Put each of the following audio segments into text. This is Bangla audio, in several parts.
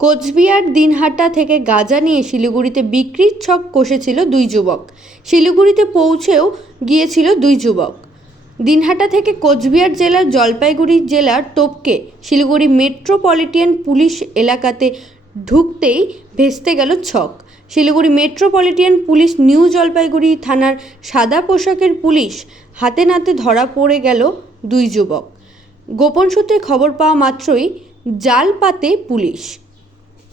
কোচবিহার দিনহাটা থেকে গাঁজা নিয়ে শিলিগুড়িতে বিক্রির ছক কষেছিল দুই যুবক। শিলিগুড়িতে পৌঁছেও গিয়েছিল দুই যুবক। দিনহাটা থেকে কোচবিহার জেলার জলপাইগুড়ি জেলার টোপকে শিলিগুড়ি মেট্রোপলিটন পুলিশ এলাকাতে ঢুকতেই ভেস্তে গেল ছক। Siliguri metropolitan police new Jalpaiguri থানার সাদা পোশাকের পুলিশ হাতে নাতে ধরা পড়ে গেল দুই যুবক। গোপন সূত্রে খবর পাওয়া মাত্রই জাল পাতে পুলিশ।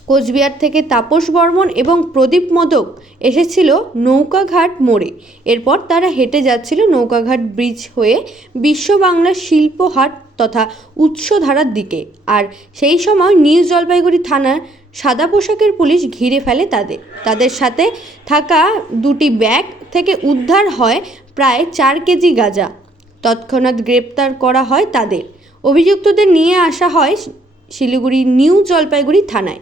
কোচবিহার থেকে তাপস বর্মন এবং প্রদীপ মোদক এসেছিল নৌকাঘাট মোড়ে। এরপর তারা হেঁটে যাচ্ছিল নৌকাঘাট ব্রিজ হয়ে বিশ্ব বাংলা শিল্পহাট তথা উৎসধারার দিকে। আর সেই সময় নিউ জলপাইগুড়ি থানার সাদা পোশাকের পুলিশ ঘিরে ফেলে তাদের। তাদের সাথে থাকা দুটি ব্যাগ থেকে উদ্ধার হয় প্রায় চার কেজি গাঁজা। তৎক্ষণাৎ গ্রেপ্তার করা হয় তাদের। অভিযুক্তদের নিয়ে আসা হয় শিলিগুড়ি নিউ জলপাইগুড়ি থানায়।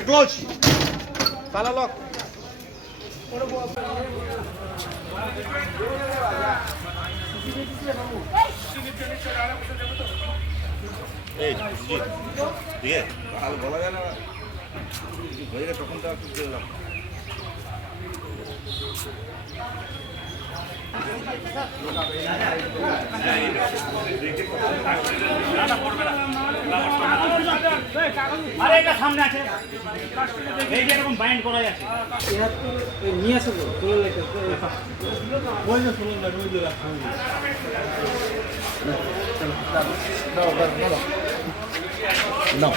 Close. Tala lock. এই জি আর বলা যায় না হয়ে গেছে তখন তো দিলাম আরে এটা সামনে আছে এই যে এরকম বাইন্ড করা আছে নিয়ে আসো তো তুলে লেখে No.